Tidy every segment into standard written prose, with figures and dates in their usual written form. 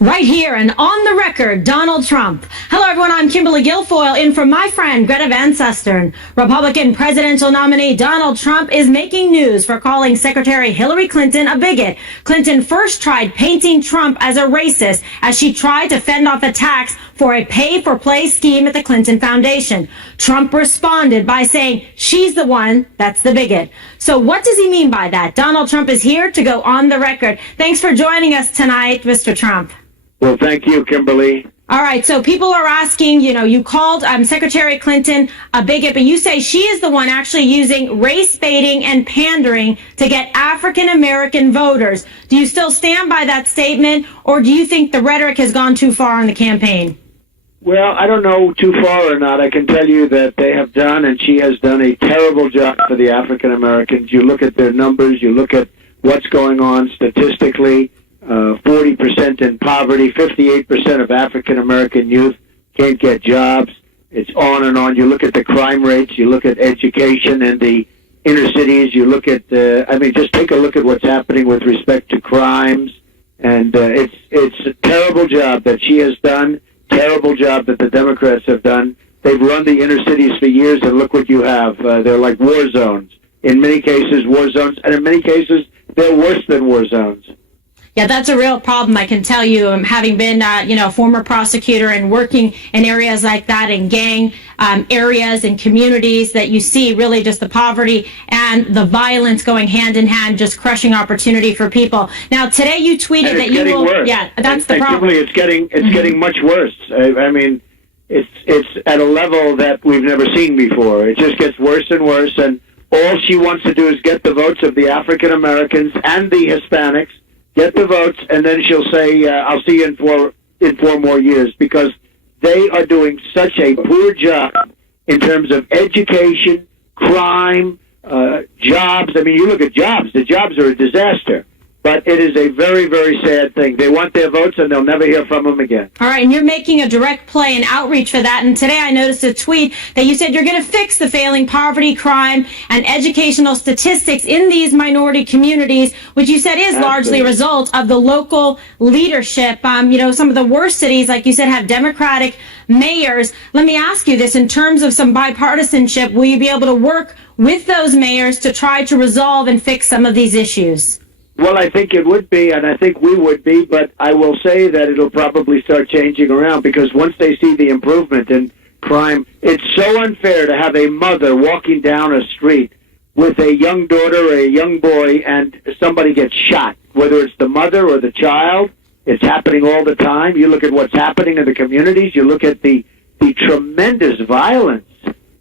Right here and on the record, Donald Trump. Hello, everyone. I'm Kimberly Guilfoyle, in for my friend Greta Van Susteren. Republican presidential nominee Donald Trump is making news for calling Secretary Hillary Clinton a bigot. Clinton first tried painting Trump as a racist as she tried to fend off attacks for a pay-for-play scheme at the Clinton Foundation. Trump responded by saying she's the one that's the bigot. So what does he mean by that? Donald Trump is here to go on the record. Thanks for joining us tonight, Mr. Trump. Well, thank you, Kimberly. All right, so people are asking, you called Secretary Clinton a bigot, but you say she is the one actually using race baiting and pandering to get African-American voters. Do you still stand by that statement, or do you think the rhetoric has gone too far in the campaign? Well, I don't know too far or not. I can tell you that they have done, and she has done a terrible job for the African-Americans. You look at their numbers, you look at what's going on statistically. 40% in poverty, 58% of African-American youth can't get jobs. It's on and on. You look at the crime rates, you look at education in the inner cities, you look at, just take a look at what's happening with respect to crimes. And it's a terrible job that she has done, terrible job that the Democrats have done. They've run the inner cities for years, and look what you have. They're like war zones. In many cases, war zones, and in many cases, they're worse than war zones. Yeah, that's a real problem, I can tell you, having been, a former prosecutor and working in areas like that, in gang areas and communities, that you see really just the poverty and the violence going hand in hand, just crushing opportunity for people. Now, today you tweeted that you will. Worse. Yeah, that's the problem. It's getting much worse. It's at a level that we've never seen before. It just gets worse and worse, and all she wants to do is get the votes of the African Americans and the Hispanics. Get the votes, and then she'll say, I'll see you in four more years, because they are doing such a poor job in terms of education, crime, jobs. I mean, you look at jobs. The jobs are a disaster. But it is a very, very sad thing. They want their votes, and they'll never hear from them again. All right, and you're making a direct play and outreach for that. And today I noticed a tweet that you said you're going to fix the failing poverty, crime, and educational statistics in these minority communities, which you said is largely a result of the local leadership. Some of the worst cities, like you said, have Democratic mayors. Let me ask you this. In terms of some bipartisanship, will you be able to work with those mayors to try to resolve and fix some of these issues? Well, I think it would be, and I think we would be, but I will say that it'll probably start changing around, because once they see the improvement in crime, it's so unfair to have a mother walking down a street with a young daughter or a young boy and somebody gets shot, whether it's the mother or the child. It's happening all the time. You look at what's happening in the communities. You look at the tremendous violence,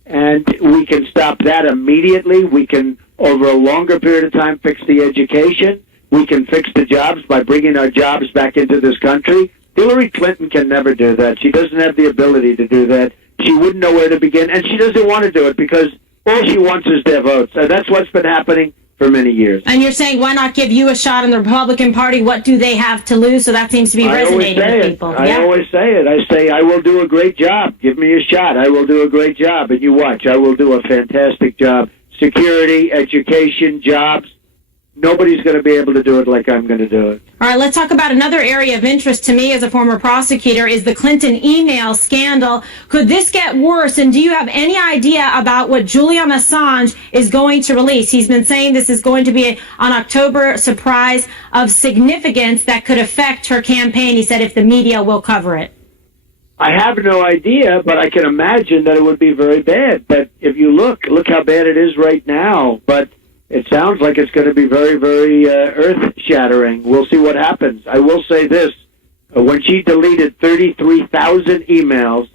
and we can stop that immediately. We can, over a longer period of time, fix the education. We can fix the jobs by bringing our jobs back into this country. Hillary Clinton can never do that. She doesn't have the ability to do that. She wouldn't know where to begin, and she doesn't want to do it, because all she wants is their votes. And that's what's been happening for many years. And you're saying, why not give you a shot in the Republican Party? What do they have to lose? So that seems to be resonating with people. I always say it. I say, I will do a great job. Give me a shot. I will do a great job. And you watch. I will do a fantastic job. Security, education, jobs. Nobody's going to be able to do it like I'm going to do it. All right, let's talk about another area of interest to me as a former prosecutor, is the Clinton email scandal. Could this get worse? And do you have any idea about what Julian Assange is going to release? He's been saying this is going to be an October surprise of significance that could affect her campaign. He said if the media will cover it. I have no idea, but I can imagine that it would be very bad. But if you look how bad it is right now. But it sounds like it's going to be very, very earth-shattering. We'll see what happens. I will say this. When she deleted 33,000 emails,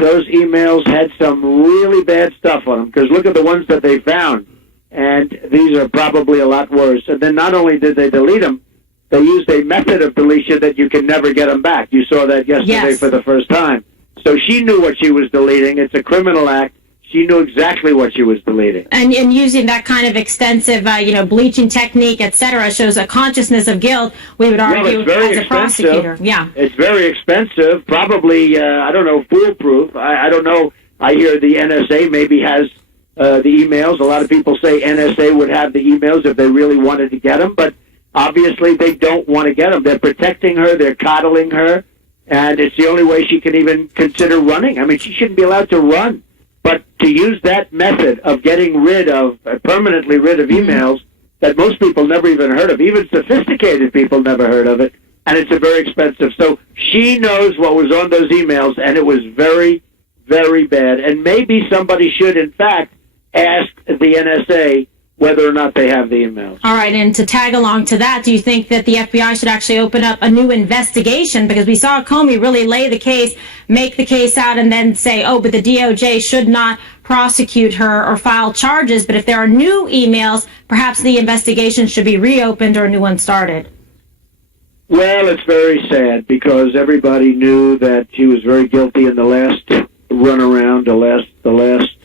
those emails had some really bad stuff on them, because look at the ones that they found. And these are probably a lot worse. And then not only did they delete them, they used a method of deletion that you can never get them back. You saw that yesterday for the first time. So she knew what she was deleting. It's a criminal act. She knew exactly what she was deleting. And using that kind of extensive, bleaching technique, et cetera, shows a consciousness of guilt, we would argue, as a prosecutor. Yeah. It's very expensive, probably, foolproof. I don't know. I hear the NSA maybe has the emails. A lot of people say NSA would have the emails if they really wanted to get them. But obviously they don't want to get them. They're protecting her. They're coddling her. And it's the only way she can even consider running. I mean, she shouldn't be allowed to run. But to use that method of getting permanently rid of emails that most people never even heard of, even sophisticated people never heard of it, and it's very expensive. So she knows what was on those emails, and it was very, very bad. And maybe somebody should, in fact, ask the NSA whether or not they have the emails. All right, and to tag along to that, do you think that the FBI should actually open up a new investigation? Because we saw Comey really lay the case, make the case out, and then say, oh, but the DOJ should not prosecute her or file charges. But if there are new emails, perhaps the investigation should be reopened or a new one started. Well, it's very sad because everybody knew that she was very guilty in the last runaround, the last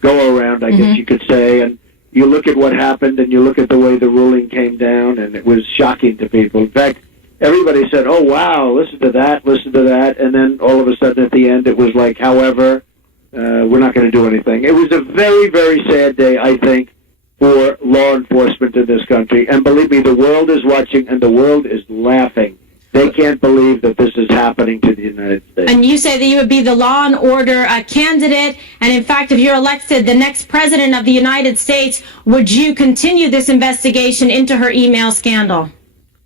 go-around, I guess you could say, and you look at what happened, and you look at the way the ruling came down, and it was shocking to people. In fact, everybody said, oh, wow, listen to that, and then all of a sudden at the end it was like, however, we're not going to do anything. It was a very, very sad day, I think, for law enforcement in this country. And believe me, the world is watching, and the world is laughing. They can't believe that this is happening to the United States. And you say that you would be the law and order candidate. And in fact, if you're elected the next president of the United States, would you continue this investigation into her email scandal?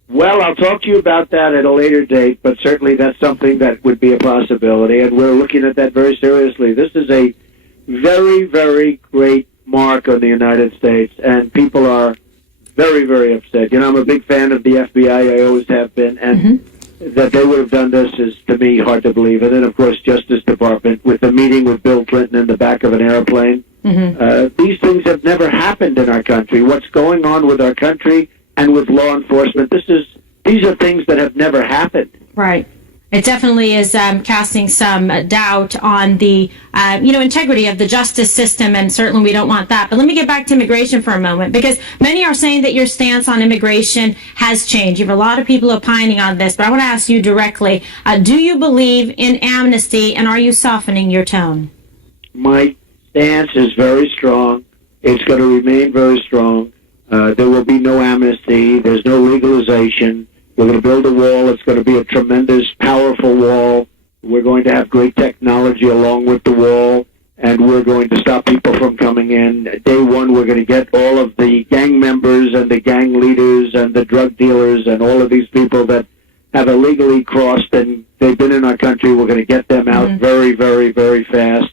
Well, I'll talk to you about that at a later date, but certainly that's something that would be a possibility, and we're looking at that very seriously. This is a very, very great mark on the United States, and people are very, very upset. You know, I'm a big fan of the FBI. I always have been, and that they would have done this is, to me, hard to believe. And then, of course, Justice Department, with the meeting with Bill Clinton in the back of an airplane. These things have never happened in our country. What's going on with our country and with law enforcement, these are things that have never happened. Right. It definitely is casting some doubt on the, integrity of the justice system, and certainly we don't want that. But let me get back to immigration for a moment, because many are saying that your stance on immigration has changed. You have a lot of people opining on this, but I want to ask you directly, do you believe in amnesty, and are you softening your tone? My stance is very strong. It's going to remain very strong. There will be no amnesty. There's no legalization. We're going to build a wall. It's going to be a tremendous, powerful wall. We're going to have great technology along with the wall, and we're going to stop people from coming in. Day one, we're going to get all of the gang members and the gang leaders and the drug dealers and all of these people that have illegally crossed and they've been in our country. We're going to get them out very, very, very fast.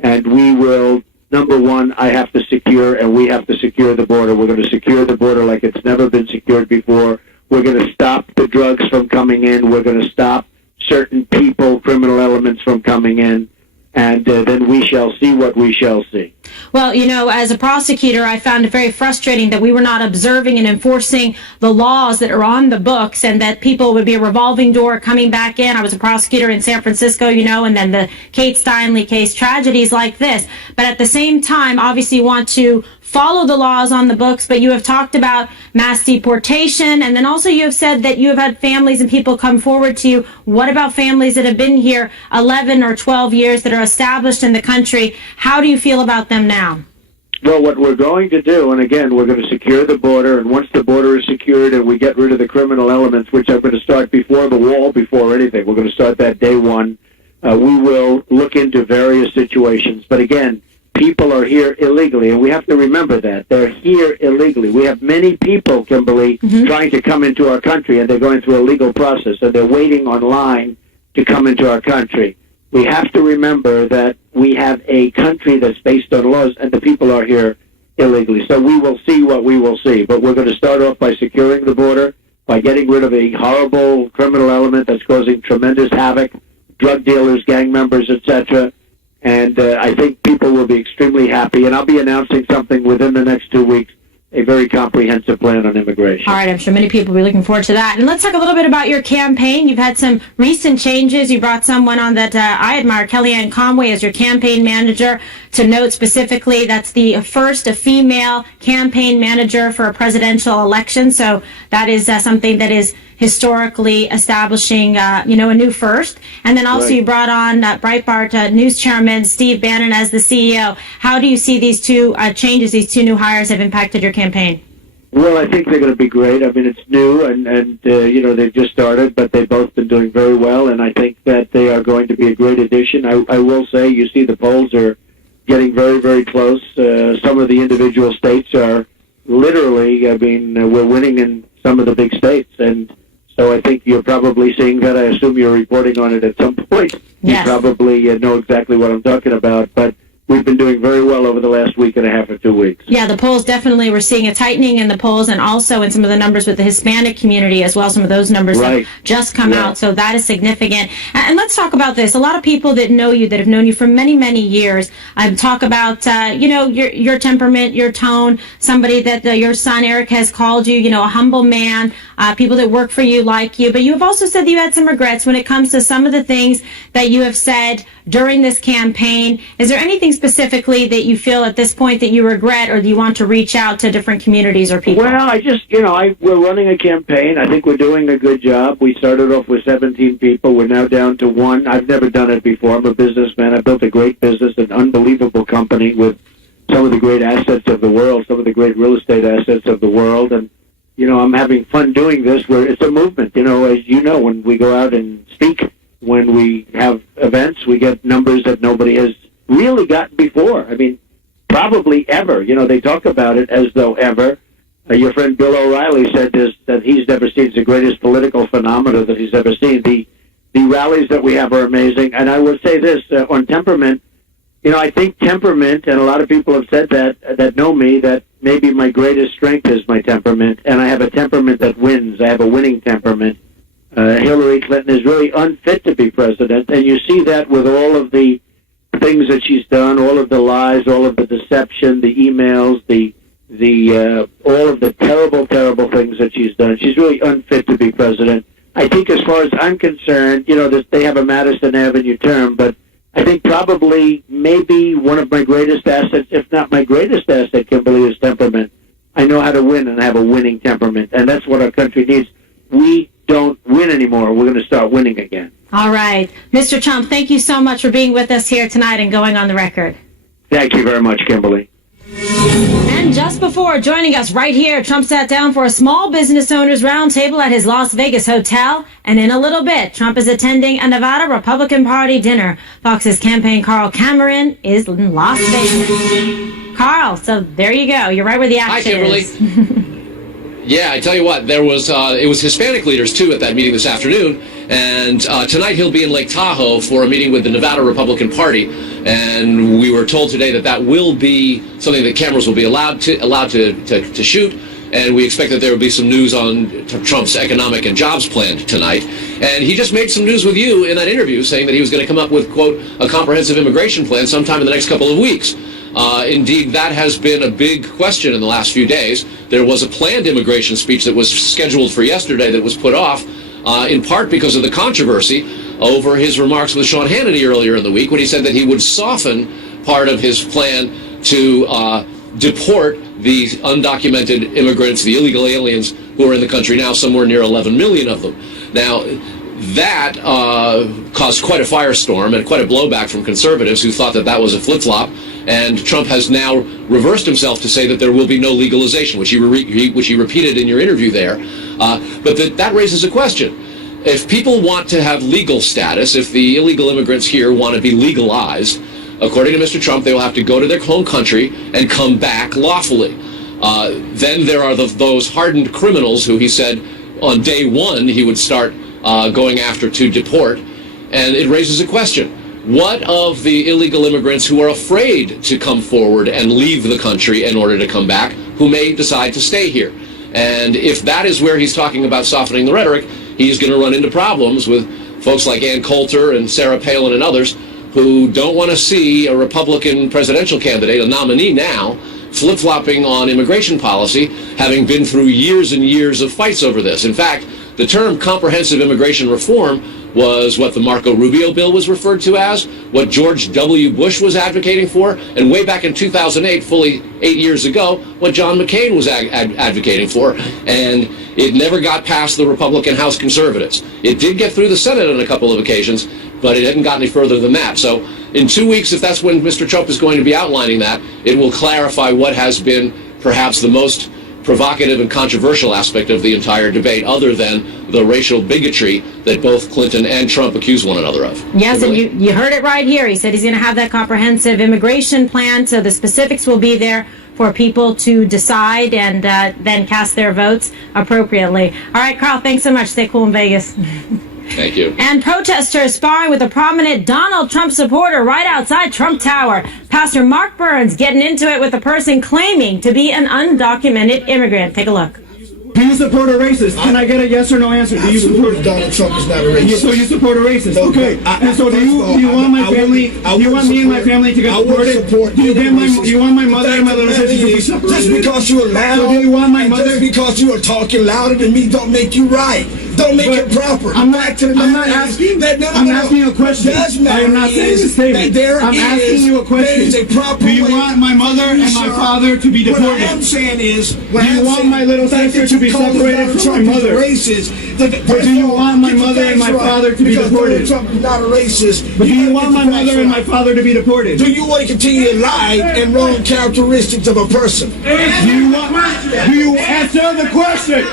And we will, number one, we have to secure the border. We're going to secure the border like it's never been secured before. We're going to stop the drugs from coming in. We're going to stop certain people, criminal elements from coming in. And then we shall see what we shall see. Well, as a prosecutor, I found it very frustrating that we were not observing and enforcing the laws that are on the books, and that people would be a revolving door coming back in. I was a prosecutor in San Francisco, and then the Kate Steinle case, tragedies like this. But at the same time, obviously you want to follow the laws on the books, but you have talked about mass deportation, and then also you have said that you have had families and people come forward to you. What about families that have been here 11 or 12 years that are established in the country? How do you feel about them now? Well, what we're going to do, and again, we're going to secure the border, and once the border is secured and we get rid of the criminal elements, which I'm going to start before the wall, before anything, we're going to start that day one, we will look into various situations. But again, people are here illegally, and we have to remember that. They're here illegally. We have many people, Kimberly, trying to come into our country, and they're going through a legal process, and they're waiting online to come into our country. We have to remember that we have a country that's based on laws, and the people are here illegally. So we will see what we will see. But we're going to start off by securing the border, by getting rid of a horrible criminal element that's causing tremendous havoc, drug dealers, gang members, etc., and I think people will be extremely happy. And I'll be announcing something within the next 2 weeks, a very comprehensive plan on immigration. All right, I'm sure many people will be looking forward to that. And let's talk a little bit about your campaign. You've had some recent changes. You brought someone on that I admire, Kellyanne Conway, as your campaign manager. To note specifically, that's the first female campaign manager for a presidential election. So that is something that is historically establishing, a new first. And then also you brought on Breitbart News Chairman Steve Bannon as the CEO. How do you see these two changes, these two new hires have impacted your campaign? Well, I think they're going to be great. I mean, it's new, and they've just started, but they've both been doing very well, and I think that they are going to be a great addition. I will say, you see the polls are getting very, very close. Some of the individual states are literally, we're winning in some of the big states, and so I think you're probably seeing that. I assume you're reporting on it at some point. Yes. You probably know exactly what I'm talking about, but we've been doing very well over the last week and a half or 2 weeks. Yeah, the polls definitely, we're seeing a tightening in the polls, and also in some of the numbers with the Hispanic community as well. Some of those numbers have just come out, so that is significant. And let's talk about this. A lot of people that know you, that have known you for many, many years, talk about, your temperament, your tone, somebody that your son Eric has called you, a humble man, people that work for you like you. But you have also said that you had some regrets when it comes to some of the things that you have said during this campaign. Is there anything specifically that you feel at this point that you regret, or do you want to reach out to different communities or people? Well, I just, we're running a campaign. I think we're doing a good job. We started off with 17 people. We're now down to 1. I've never done it before. I'm a businessman. I built a great business, an unbelievable company with some of the great assets of the world, some of the great real estate assets of the world. And, I'm having fun doing this, where it's a movement. As you know, when we go out and speak, when we have events, we get numbers that nobody has really gotten before. I mean, probably ever. They talk about it as though ever. Your friend Bill O'Reilly said this, that he's never seen. It's the greatest political phenomenon that he's ever seen. The rallies that we have are amazing. And I will say this, on temperament, I think temperament, and a lot of people have said that know me, that maybe my greatest strength is my temperament, and I have a temperament that wins. I have a winning temperament. Hillary Clinton is really unfit to be president, and you see that with all of the things that she's done, all of the lies, all of the deception, the emails, the all of the terrible, terrible things that she's done. She's really unfit to be president. I think, as far as I'm concerned, they have a Madison Avenue term, but I think probably maybe one of my greatest assets, if not my greatest asset, Kimberly, is temperament. I know how to win, and I have a winning temperament, and that's what our country needs. We don't win anymore. We're going to start winning again. All right. Mr. Trump, thank you so much for being with us here tonight and going on the record. Thank you very much, Kimberly. And just before joining us right here, Trump sat down for a small business owners roundtable at his Las Vegas hotel. And in a little bit, Trump is attending a Nevada Republican Party dinner. Fox's campaign Carl Cameron is in Las Vegas. Carl, so there you go. You're right where the action is. Hi, Kimberly. Yeah, I tell you what, it was Hispanic leaders, too, at that meeting this afternoon. And tonight he'll be in Lake Tahoe for a meeting with the Nevada Republican Party. And we were told today that will be something that cameras will be allowed to shoot. And we expect that there will be some news on Trump's economic and jobs plan tonight. And he just made some news with you in that interview, saying that he was going to come up with, quote, a comprehensive immigration plan sometime in the next couple of weeks. Indeed, that has been a big question in the last few days. There was a planned immigration speech that was scheduled for yesterday that was put off, in part because of the controversy over his remarks with Sean Hannity earlier in the week, when he said that he would soften part of his plan to deport the undocumented immigrants, the illegal aliens who are in the country now, somewhere near 11 million of them. Now, that caused quite a firestorm and quite a blowback from conservatives who thought that was a flip-flop. And Trump has now reversed himself to say that there will be no legalization, which he repeated in your interview there. But that raises a question. If people want to have legal status, if the illegal immigrants here want to be legalized, according to Mr. Trump, they will have to go to their home country and come back lawfully. Then there are those hardened criminals who he said on day one he would start going after to deport. And it raises a question. What of the illegal immigrants who are afraid to come forward and leave the country in order to come back, who may decide to stay here? And if that is where he's talking about softening the rhetoric, he's going to run into problems with folks like Ann Coulter and Sarah Palin and others who don't want to see a Republican presidential candidate, a nominee now, flip-flopping on immigration policy, having been through years and years of fights over this. In fact, the term comprehensive immigration reform was what the Marco Rubio bill was referred to as, what George W. Bush was advocating for, and way back in 2008, fully 8 years ago, what John McCain was advocating for, and it never got past the Republican House conservatives. It did get through the Senate on a couple of occasions, but it hadn't got any further than that. So in 2 weeks, if that's when Mr. Trump is going to be outlining that, it will clarify what has been perhaps the most provocative and controversial aspect of the entire debate, other than the racial bigotry that both Clinton and Trump accuse one another of. Yes, Kimberly? and you heard it right here. He said he's going to have that comprehensive immigration plan, so the specifics will be there for people to decide and then cast their votes appropriately. All right, Carl, thanks so much. Stay cool in Vegas. Thank you. And protesters sparring with a prominent Donald Trump supporter right outside Trump Tower. Pastor Mark Burns getting into it with a person claiming to be an undocumented immigrant. Take a look. Do you support a racist? Can I get a yes or no answer? Do you support Donald Trump is not a racist? So you support a racist? Okay. And so do you want my family? Do you want me and my family to get deported? Do you want my mother and my little sister to be separated? Just because you are loud, so do you want my mother? Just because you are talking louder than me, don't make you right. Don't make it proper. I'm not asking. I'm asking you a question. I am not saying a statement. I'm asking you a question. Do you want my mother and my father to be deported? What I am saying is, do you want my little sister to be separated from my mother? But do you want my mother and my father to be deported? Trump is not a racist. But do you want my mother and my father to be deported? Do you want to continue to lie and wrong characteristics of a person? Do you answer the question?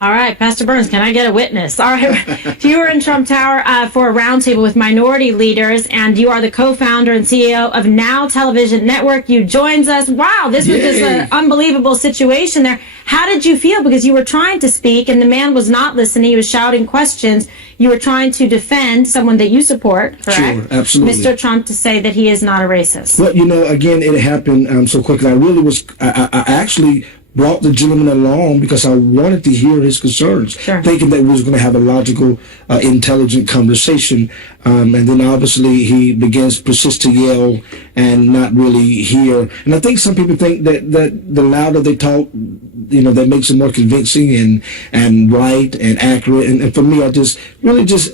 All right, Pastor Burns, can I get a witness? All right, you were in Trump Tower for a roundtable with minority leaders, and you are the co-founder and CEO of Now Television Network. You joins us. Wow, this was just an unbelievable situation there. How did you feel? Because you were trying to speak, and the man was not listening. He was shouting questions. You were trying to defend someone that you support, correct? Sure, absolutely. Mr. Trump, to say that he is not a racist. Well, again, it happened so quickly. I actually brought the gentleman along because I wanted to hear his concerns, thinking that we was going to have a logical, intelligent conversation. And then obviously he begins persist to yell and not really hear. And I think some people think that the louder they talk, that makes it more convincing and right and accurate. And for me, I just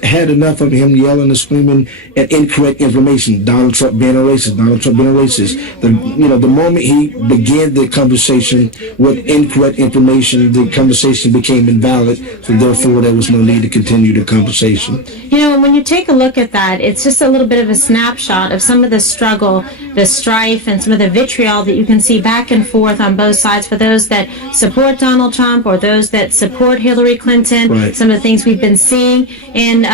had enough of him yelling and screaming at incorrect information. Donald Trump being a racist. Donald Trump being a racist. The moment he began the conversation with incorrect information, the conversation became invalid. So therefore, there was no need to continue the conversation. When you take a look at that, it's just a little bit of a snapshot of some of the struggle, the strife, and some of the vitriol that you can see back and forth on both sides for those that support Donald Trump or those that support Hillary Clinton. Right. Some of the things we've been seeing in,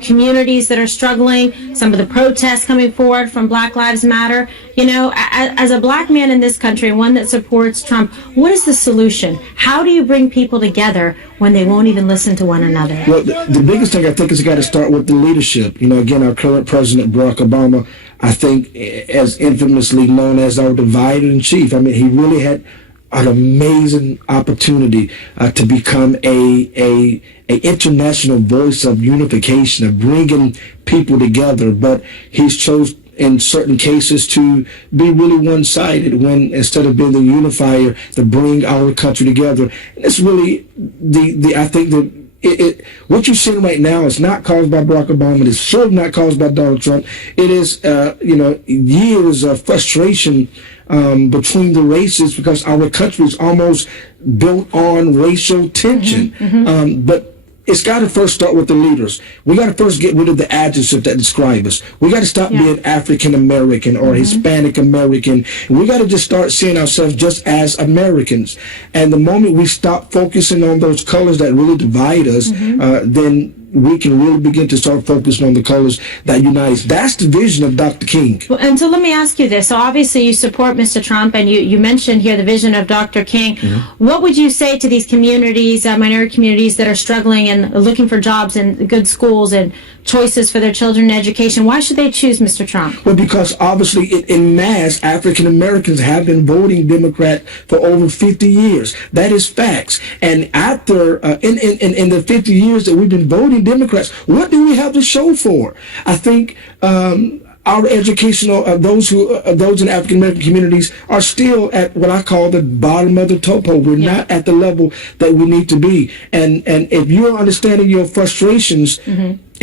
communities that are struggling, some of the protests coming forward from Black Lives Matter. As a black man in this country, one that supports Trump, what is the solution? How do you bring people together when they won't even listen to one another? Well, the biggest thing I think is got to start with the leadership. Again, our current president, Barack Obama, I think, as infamously known as our divider in chief. He really had an amazing opportunity to become a international voice of unification, of bringing people together, but he's chose in certain cases to be really one-sided when instead of being the unifier to bring our country together. And it's really I think that what you're seeing right now is not caused by Barack Obama. It is certainly not caused by Donald Trump. It is years of frustration between the races because our country is almost built on racial tension. But it's got to first start with the leaders. We got to first get rid of the adjectives that describe us. We got to stop being African American or Hispanic American. We got to just start seeing ourselves just as Americans. And the moment we stop focusing on those colors that really divide us, then we can really begin to start focusing on the colors that unite us. That's the vision of Dr. King. Well, and so let me ask you this. So obviously you support Mr. Trump, and you mentioned here the vision of Dr. King. What would you say to these communities, minority communities that are struggling and looking for jobs and good schools and choices for their children in education? Why should they choose Mr. Trump? Well, because obviously in mass, African Americans have been voting Democrat for over 50 years. That is facts. And after, in the 50 years that we've been voting Democrats, what do we have to show for? I think our educational, those in African American communities are still at what I call the bottom of the topo. We're not at the level that we need to be. And if you're understanding your frustrations,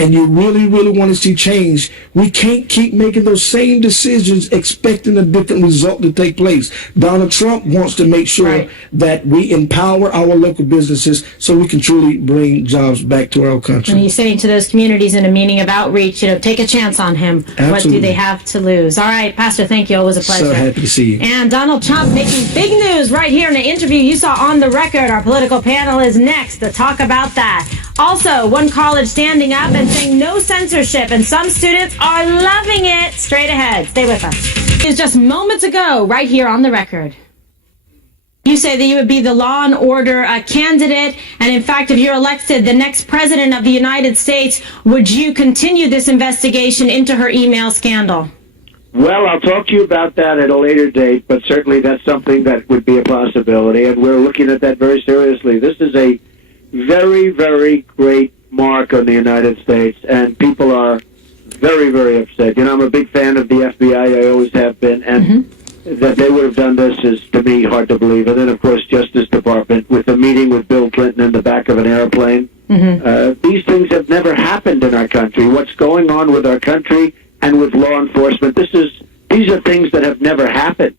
and you really, really want to see change, we can't keep making those same decisions expecting a different result to take place. Donald Trump wants to make sure that we empower our local businesses so we can truly bring jobs back to our country. And he's saying to those communities in a meeting of outreach, take a chance on him. Absolutely. What do they have to lose? All right, Pastor, thank you. Always a pleasure. So happy to see you. And Donald Trump making big news right here in an interview you saw on the record. Our political panel is next to talk about that. Also, one college standing up and saying no censorship, and some students are loving it. Straight ahead. Stay with us. It was just moments ago, right here on the record. You say that you would be the law and order candidate, and in fact, if you're elected the next president of the United States, would you continue this investigation into her email scandal? Well, I'll talk to you about that at a later date, but certainly that's something that would be a possibility, and we're looking at that very seriously. This is a very, very great mark on the United States, and people are very, very upset. I'm a big fan of the FBI. I always have been, and that they would have done this is, to me, hard to believe. And then, of course, Justice Department with the meeting with Bill Clinton in the back of an airplane. These things have never happened in our country. What's going on with our country and with law enforcement, these are things that have never happened.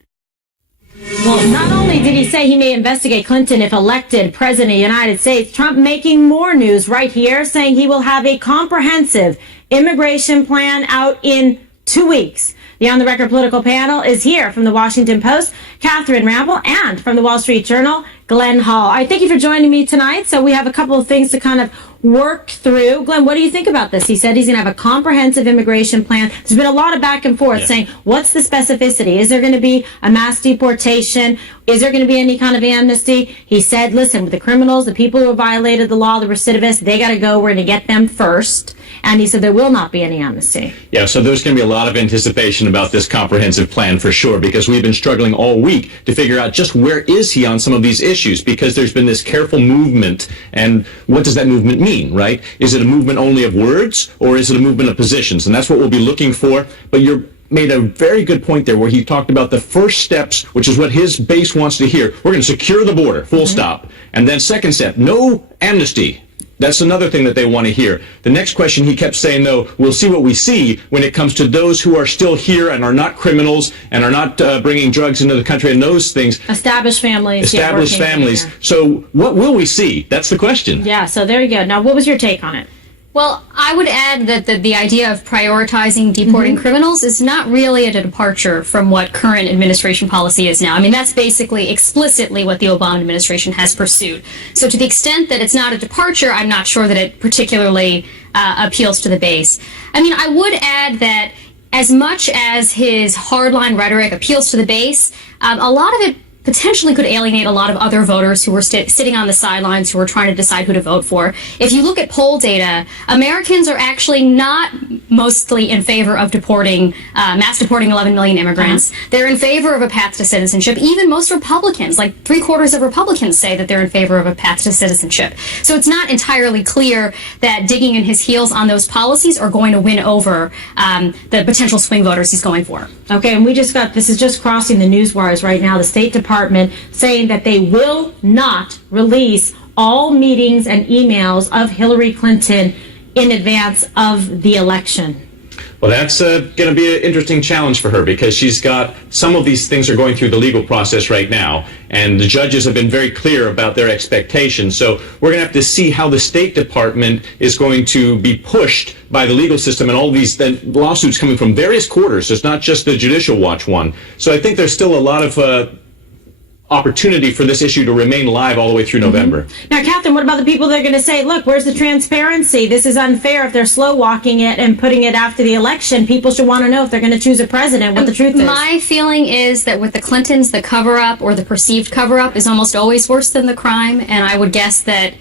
Well, not only did he say he may investigate Clinton if elected president of the United States, Trump making more news right here, saying he will have a comprehensive immigration plan out in 2 weeks. The On the Record political panel is here from the Washington Post, Catherine Ramble, and from the Wall Street Journal, Glenn Hall. I thank you for joining me tonight. So we have a couple of things to kind of work through. Glenn, what do you think about this? He said he's going to have a comprehensive immigration plan. There's been a lot of back and forth saying, what's the specificity? Is there going to be a mass deportation? Is there going to be any kind of amnesty? He said, listen, with the criminals, the people who have violated the law, the recidivists, they got to go. We're going to get them first. And he said there will not be any amnesty. Yeah, so there's going to be a lot of anticipation about this comprehensive plan for sure, because we've been struggling all week to figure out just where is he on some of these issues, because there's been this careful movement. And what does that movement mean, right? Is it a movement only of words, or is it a movement of positions? And that's what we'll be looking for. But you're made a very good point there where he talked about the first steps, which is what his base wants to hear. We're going to secure the border, full stop. And then second step, no amnesty. That's another thing that they want to hear. The next question he kept saying, though, we'll see what we see when it comes to those who are still here and are not criminals and are not bringing drugs into the country and those things. Established families. Established families. So what will we see? That's the question. Yeah, so there you go. Now, what was your take on it? Well, I would add that the idea of prioritizing deporting criminals is not really a departure from what current administration policy is now. I mean, that's basically explicitly what the Obama administration has pursued. So to the extent that it's not a departure, I'm not sure that it particularly appeals to the base. I mean, I would add that as much as his hardline rhetoric appeals to the base, a lot of it potentially could alienate a lot of other voters who were sitting on the sidelines who were trying to decide who to vote for. If you look at poll data, Americans are actually not mostly in favor of mass deporting 11 million immigrants. They're in favor of a path to citizenship. Even most Republicans, like 3/4 of Republicans, say that they're in favor of a path to citizenship. So it's not entirely clear that digging in his heels on those policies are going to win over the potential swing voters he's going for. Okay, and this is just crossing the news wires right now. The State Department saying that they will not release all meetings and emails of Hillary Clinton in advance of the election. Well, that's going to be an interesting challenge for her, because she's got some of these things are going through the legal process right now, and the judges have been very clear about their expectations. So we're going to have to see how the State Department is going to be pushed by the legal system and all these lawsuits coming from various quarters. So it's not just the Judicial Watch one. So I think there's still a lot of opportunity for this issue to remain live all the way through November. Now, Catherine, what about the people that are going to say, look, where's the transparency? This is unfair if they're slow walking it and putting it after the election. People should want to know if they're going to choose a president, what the truth is. My feeling is that with the Clintons, the cover-up or the perceived cover-up is almost always worse than the crime, and I would guess that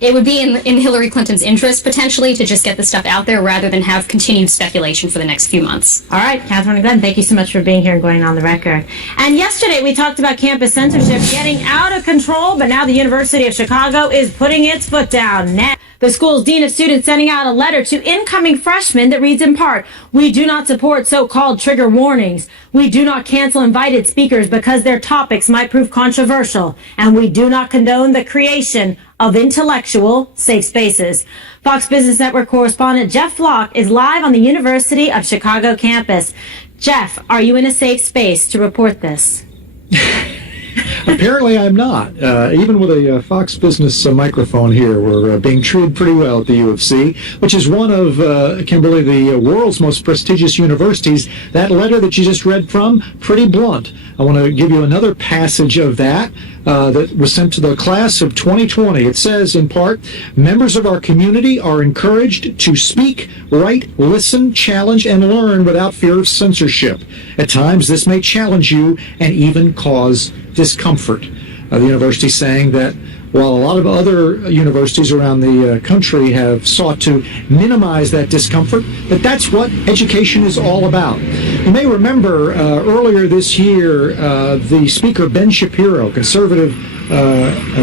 it would be in Hillary Clinton's interest, potentially, to just get the stuff out there rather than have continued speculation for the next few months. All right, Catherine and Glenn, thank you so much for being here and going on the record. And yesterday we talked about campus censorship getting out of control, but now the University of Chicago is putting its foot down. The school's dean of students sending out a letter to incoming freshmen that reads in part, "We do not support so-called trigger warnings. We do not cancel invited speakers because their topics might prove controversial. And we do not condone the creation of intellectual safe spaces. Fox Business Network correspondent Jeff Flock is live on the University of Chicago campus. Jeff, are you in a safe space to report this? Apparently I'm not. Even with a Fox Business microphone here, we're being treated pretty well at the U of C, which is one of, Kimberly, the world's most prestigious universities. That letter that you just read from, pretty blunt. I want to give you another passage of that that was sent to the class of 2020. It says, in part, members of our community are encouraged to speak, write, listen, challenge, and learn without fear of censorship. At times, this may challenge you and even cause discomfort. The university saying that while a lot of other universities around the country have sought to minimize that discomfort, that's what education is all about. You may remember earlier this year, the speaker, Ben Shapiro, conservative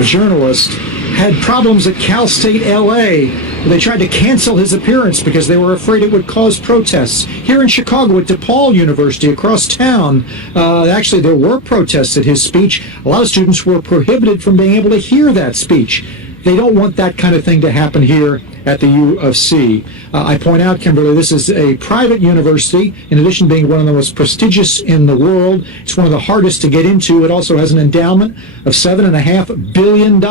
journalist, had problems at Cal State LA. They tried to cancel his appearance because they were afraid it would cause protests. Here in Chicago at DePaul University across town, actually there were protests at his speech. A lot of students were prohibited from being able to hear that speech. They don't want that kind of thing to happen here at the U of C. I point out, Kimberly, this is a private university. In addition to being one of the most prestigious in the world, it's one of the hardest to get into. It also has an endowment of $7.5 billion.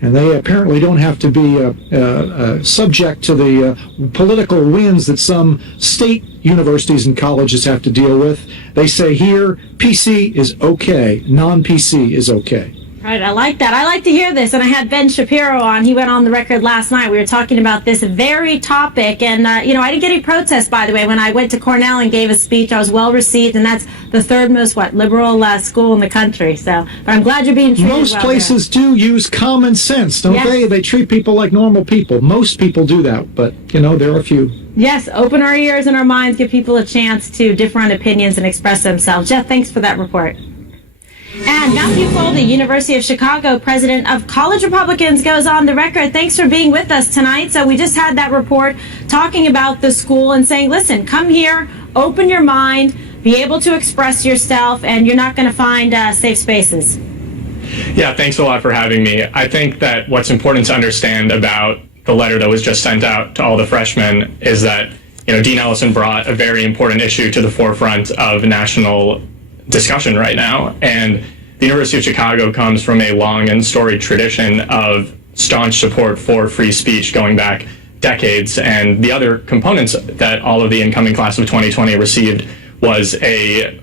And they apparently don't have to be subject to the political winds that some state universities and colleges have to deal with. They say here, PC is okay, non-PC is okay. Right, I like that. I like to hear this. And I had Ben Shapiro on. He went on the record last night. We were talking about this very topic. And, I didn't get any protests, by the way. When I went to Cornell and gave a speech, I was well received. And that's the third most, liberal school in the country. So, but I'm glad you're being treated well. Most places do use common sense, don't they? They treat people like normal people. Most people do that. But, there are a few. Yes, open our ears and our minds, give people a chance to differ on opinions and express themselves. Jeff, thanks for that report. And Matthew Foley, University of Chicago, president of College Republicans, goes on the record. Thanks for being with us tonight. So we just had that report talking about the school and saying, listen, come here, open your mind, be able to express yourself, and you're not going to find safe spaces. Yeah, thanks a lot for having me. I think that what's important to understand about the letter that was just sent out to all the freshmen is that, Dean Ellison brought a very important issue to the forefront of national discussion right now, and the University of Chicago comes from a long and storied tradition of staunch support for free speech going back decades, and the other components that all of the incoming class of 2020 received was a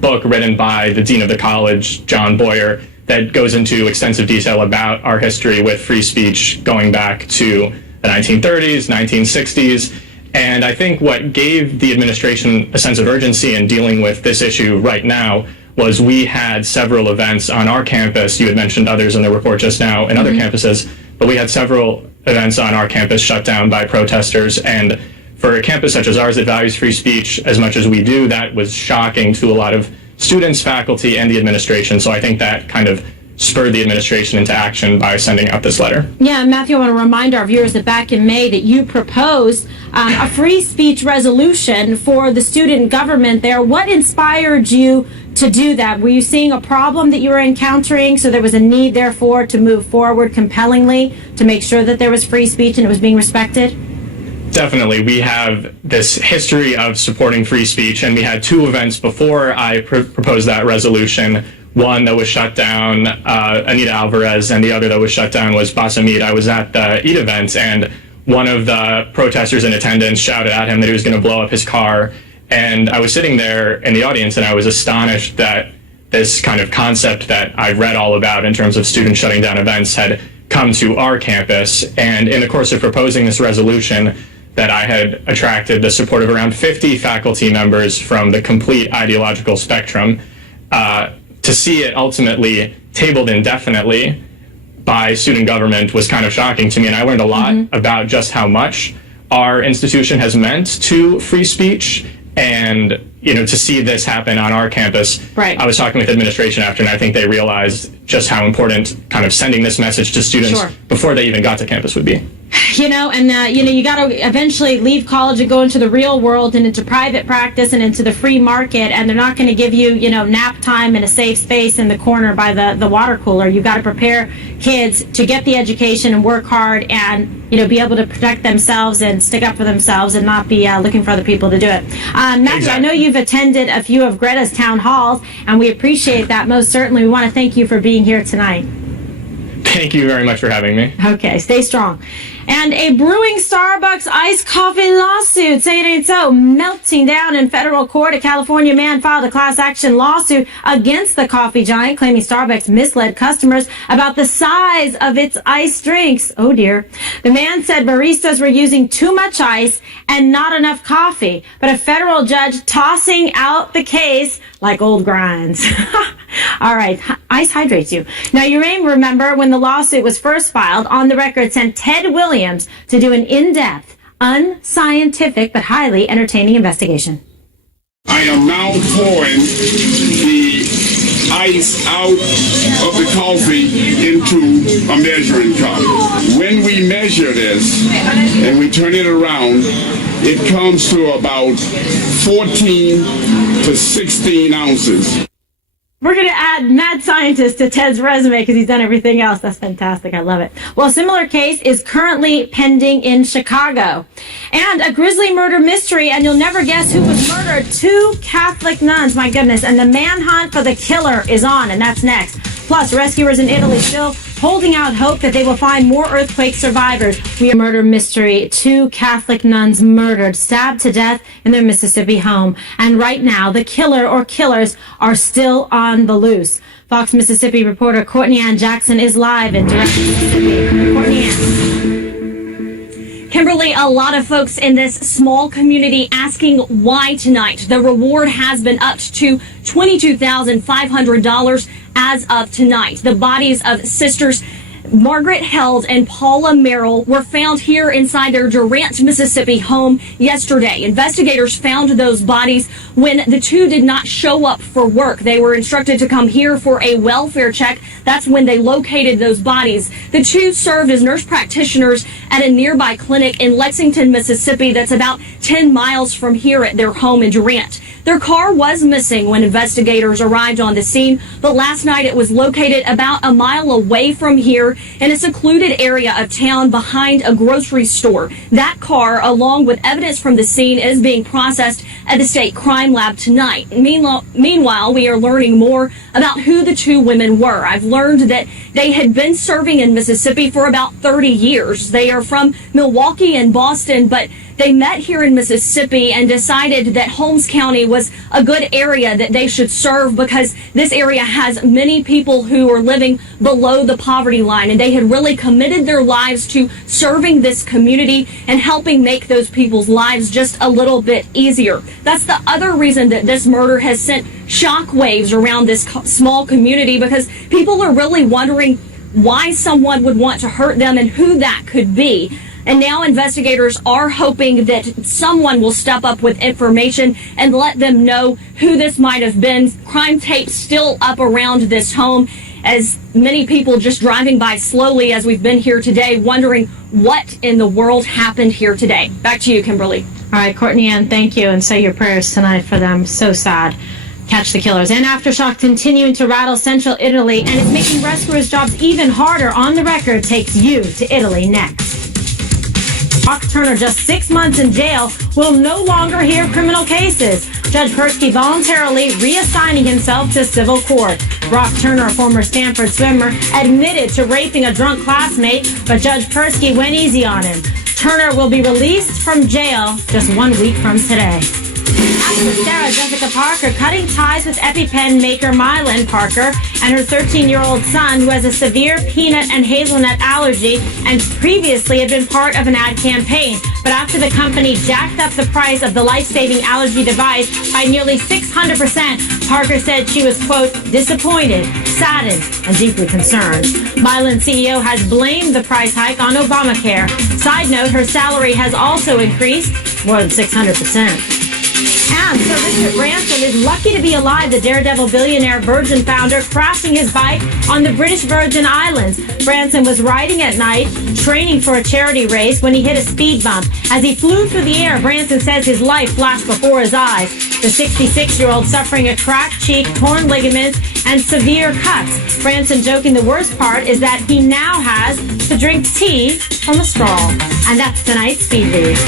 book written by the dean of the college, John Boyer, that goes into extensive detail about our history with free speech going back to the 1930s, 1960s. And I think what gave the administration a sense of urgency in dealing with this issue right now was we had several events on our campus. You had mentioned others in the report just now in other campuses, but we had several events on our campus shut down by protesters. And for a campus such as ours that values free speech as much as we do, that was shocking to a lot of students, faculty, and the administration. So I think that kind of spurred the administration into action by sending out this letter. Yeah, Matthew, I want to remind our viewers that back in May that you proposed a free speech resolution for the student government there. What inspired you to do that? Were you seeing a problem that you were encountering, so there was a need, therefore, to move forward compellingly to make sure that there was free speech and it was being respected? Definitely. We have this history of supporting free speech, and we had two events before I proposed that resolution. One that was shut down, Anita Alvarez, and the other that was shut down was Basamid. I was at the Eid event, and one of the protesters in attendance shouted at him that he was going to blow up his car. And I was sitting there in the audience, and I was astonished that this kind of concept that I've read all about in terms of students shutting down events had come to our campus. And in the course of proposing this resolution, that I had attracted the support of around 50 faculty members from the complete ideological spectrum. To see it ultimately tabled indefinitely by student government was kind of shocking to me, and I learned a lot about just how much our institution has meant to free speech, and to see this happen on our campus. Right. I was talking with administration after, and I think they realized just how important kind of sending this message to students before they even got to campus would be. You got to eventually leave college and go into the real world and into private practice and into the free market, and they're not going to give you, nap time in a safe space in the corner by the water cooler. You've got to prepare kids to get the education and work hard and, be able to protect themselves and stick up for themselves and not be looking for other people to do it. Matthew, Exactly. I know you've attended a few of Greta's town halls, and we appreciate that most certainly. We want to thank you for being here tonight. Thank you very much for having me. Okay, stay strong. And a brewing Starbucks iced coffee lawsuit, say it ain't so, melting down in federal court. A California man filed a class action lawsuit against the coffee giant, claiming Starbucks misled customers about the size of its iced drinks. Oh dear. The man said baristas were using too much ice and not enough coffee, but a federal judge tossing out the case like old grinds. All right, ice hydrates you. Now, you may remember when the lawsuit was first filed, On the Record sent Ted Williams to do an in-depth, unscientific, but highly entertaining investigation. I am now pouring the ice out of the coffee into a measuring cup. When we measure this and we turn it around, it comes to about 14 to 16 ounces. We're going to add mad scientist to Ted's resume because he's done everything else. That's fantastic. I love it. Well, a similar case is currently pending in Chicago. And a grisly murder mystery, and you'll never guess who was murdered. 2 Catholic nuns, my goodness. And the manhunt for the killer is on, and that's next. Plus, rescuers in Italy still holding out hope that they will find more earthquake survivors. We have a murder mystery. 2 Catholic nuns murdered, stabbed to death in their Mississippi home. And right now, the killer or killers are still on the loose. Fox Mississippi reporter Courtney Ann Jackson is live in direct Mississippi. Courtney Ann. Kimberly, a lot of folks in this small community asking why tonight. The reward has been upped to $22,500 as of tonight. The bodies of sisters Margaret Held and Paula Merrill were found here inside their Durant, Mississippi home yesterday. Investigators found those bodies when the two did not show up for work. They were instructed to come here for a welfare check. That's when they located those bodies. The two served as nurse practitioners at a nearby clinic in Lexington, Mississippi that's about 10 miles from here at their home in Durant. Their car was missing when investigators arrived on the scene, but last night it was located about a mile away from here in a secluded area of town behind a grocery store. That car, along with evidence from the scene, is being processed at the state crime lab tonight. Meanwhile, we are learning more about who the two women were. I've learned that they had been serving in Mississippi for about 30 years. They are from Milwaukee and Boston, but they met here in Mississippi and decided that Holmes County was a good area that they should serve because this area has many people who are living below the poverty line, and they had really committed their lives to serving this community and helping make those people's lives just a little bit easier. That's the other reason that this murder has sent shockwaves around this small community, because people are really wondering why someone would want to hurt them and who that could be. And now investigators are hoping that someone will step up with information and let them know who this might have been. Crime tape still up around this home, as many people just driving by slowly as we've been here today, wondering what in the world happened here today. Back to you, Kimberly. All right, Courtney Ann, thank you, and say your prayers tonight for them. So sad. Catch the killers. And aftershock continuing to rattle central Italy, and it's making rescuers' jobs even harder. On the Record takes you to Italy next. Brock Turner, just 6 months in jail, will no longer hear criminal cases. Judge Persky voluntarily reassigning himself to civil court. Brock Turner, a former Stanford swimmer, admitted to raping a drunk classmate, but Judge Persky went easy on him. Turner will be released from jail just 1 week from today. Actress Sarah Jessica Parker cutting ties with EpiPen maker Mylan Parker and her 13-year-old son, who has a severe peanut and hazelnut allergy and previously had been part of an ad campaign. But after the company jacked up the price of the life-saving allergy device by nearly 600%, Parker said she was, quote, disappointed, saddened, and deeply concerned. Mylan CEO has blamed the price hike on Obamacare. Side note, her salary has also increased more than 600%. And Sir Richard Branson is lucky to be alive. The daredevil billionaire Virgin founder crashing his bike on the British Virgin Islands. Branson was riding at night, training for a charity race, when he hit a speed bump. As he flew through the air, Branson says his life flashed before his eyes. The 66-year-old suffering a cracked cheek, torn ligaments, and severe cuts. Branson joking the worst part is that he now has to drink tea from a straw. And that's tonight's Speed Read.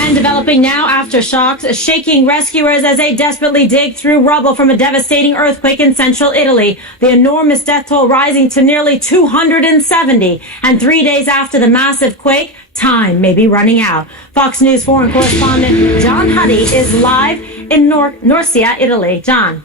And developing now, aftershocks shaking rescuers as they desperately dig through rubble from a devastating earthquake in central Italy. The enormous death toll rising to nearly 270. And 3 days after the massive quake, time may be running out. Fox News foreign correspondent John Huddy is live in Norcia, Italy. John.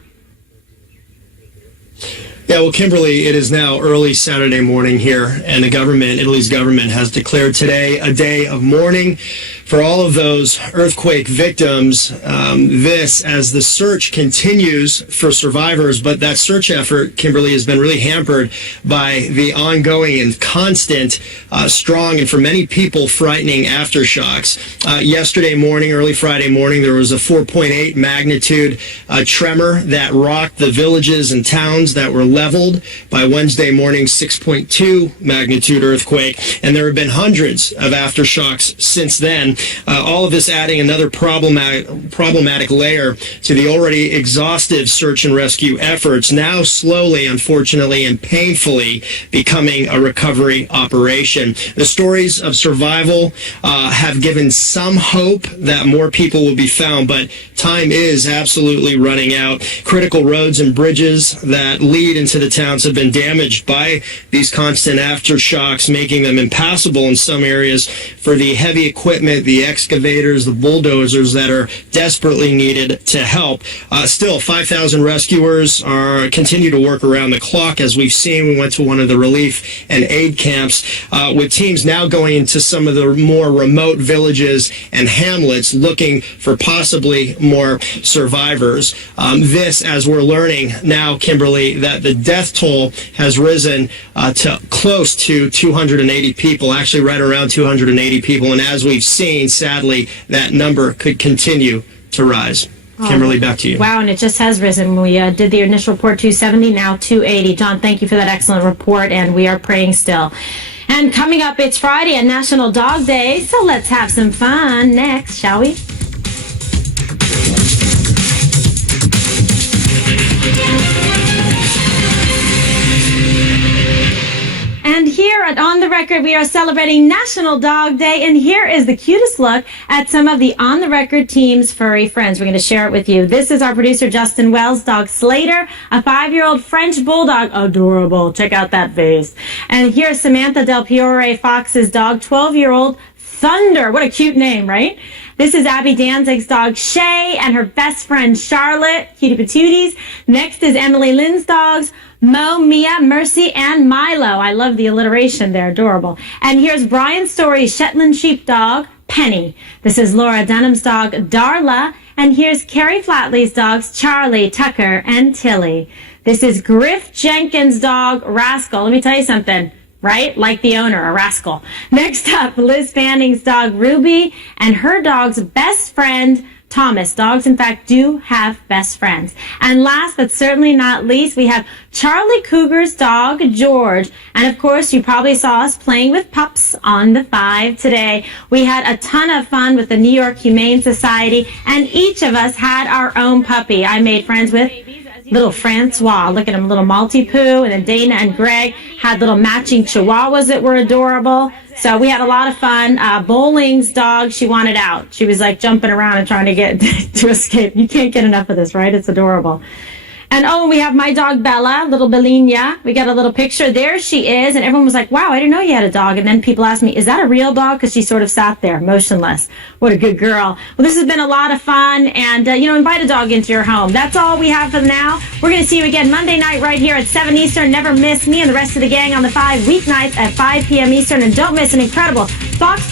Yeah, well, Kimberly, it is now early Saturday morning here, and Italy's government has declared today a day of mourning for all of those earthquake victims. This as the search continues for survivors, but that search effort, Kimberly, has been really hampered by the ongoing and constant, strong, and for many people, frightening aftershocks. Yesterday morning, early Friday morning, there was a 4.8 magnitude tremor that rocked the villages and towns that were leveled. By Wednesday morning, 6.2 magnitude earthquake, and there have been hundreds of aftershocks since then. All of this adding another problematic layer to the already exhaustive search and rescue efforts, now slowly, unfortunately, and painfully becoming a recovery operation. The stories of survival have given some hope that more people will be found, but time is absolutely running out. Critical roads and bridges that lead into the towns have been damaged by these constant aftershocks, making them impassable in some areas for the heavy equipment, the excavators, the bulldozers that are desperately needed to help. Still, 5,000 rescuers continue to work around the clock. As we've seen, we went to one of the relief and aid camps with teams now going into some of the more remote villages and hamlets looking for possibly more survivors. This, as we're learning now, Kimberly, that the death toll has risen to close to 280 people, actually right around 280 people. And as we've seen, sadly, that number could continue to rise. Kimberly, back to you. Wow, and it just has risen. We did the initial report 270, now 280. John, thank you for that excellent report, and we are praying still. And coming up, it's Friday and National Dog Day, so let's have some fun next, shall we? And here at On the Record, we are celebrating National Dog Day, and here is the cutest look at some of the On the Record team's furry friends. We're going to share it with you. This is our producer, Justin Wells' dog Slater, a 5-year-old French bulldog. Adorable. Check out that face. And here's Samantha Del Fiore Fox's dog, 12-year-old Thunder. What a cute name, right? This is Abby Danzig's dog, Shay, and her best friend, Charlotte, cutie patooties. Next is Emily Lynn's dogs, Mo, Mia, Mercy, and Milo. I love the alliteration. They're adorable. And here's Brian Story's Shetland sheepdog, Penny. This is Laura Dunham's dog, Darla. And here's Carrie Flatley's dogs, Charlie, Tucker, and Tilly. This is Griff Jenkins' dog, Rascal. Let me tell you something. Right? Like the owner, a rascal. Next up, Liz Fanning's dog, Ruby, and her dog's best friend, Thomas. Dogs, in fact, do have best friends. And last but certainly not least, we have Charlie Cougar's dog, George. And of course, you probably saw us playing with pups on the 5 today. We had a ton of fun with the New York Humane Society, and each of us had our own puppy. I made friends with little Francois. Look at him, little Maltipoo. And then Dana and Greg had little matching chihuahuas that were adorable. So we had a lot of fun. Bowling's dog, she wanted out. She was like jumping around and trying to get to escape. You can't get enough of this, right? It's adorable. And oh, we have my dog Bella, little Belinia. We got a little picture. There she is. And everyone was like, wow, I didn't know you had a dog. And then people asked me, is that a real dog? Because she sort of sat there motionless. What a good girl. Well, this has been a lot of fun. And, invite a dog into your home. That's all we have for now. We're going to see you again Monday night right here at 7 Eastern. Never miss me and the rest of the gang on the 5 weeknights at 5 p.m. Eastern. And don't miss an incredible Fox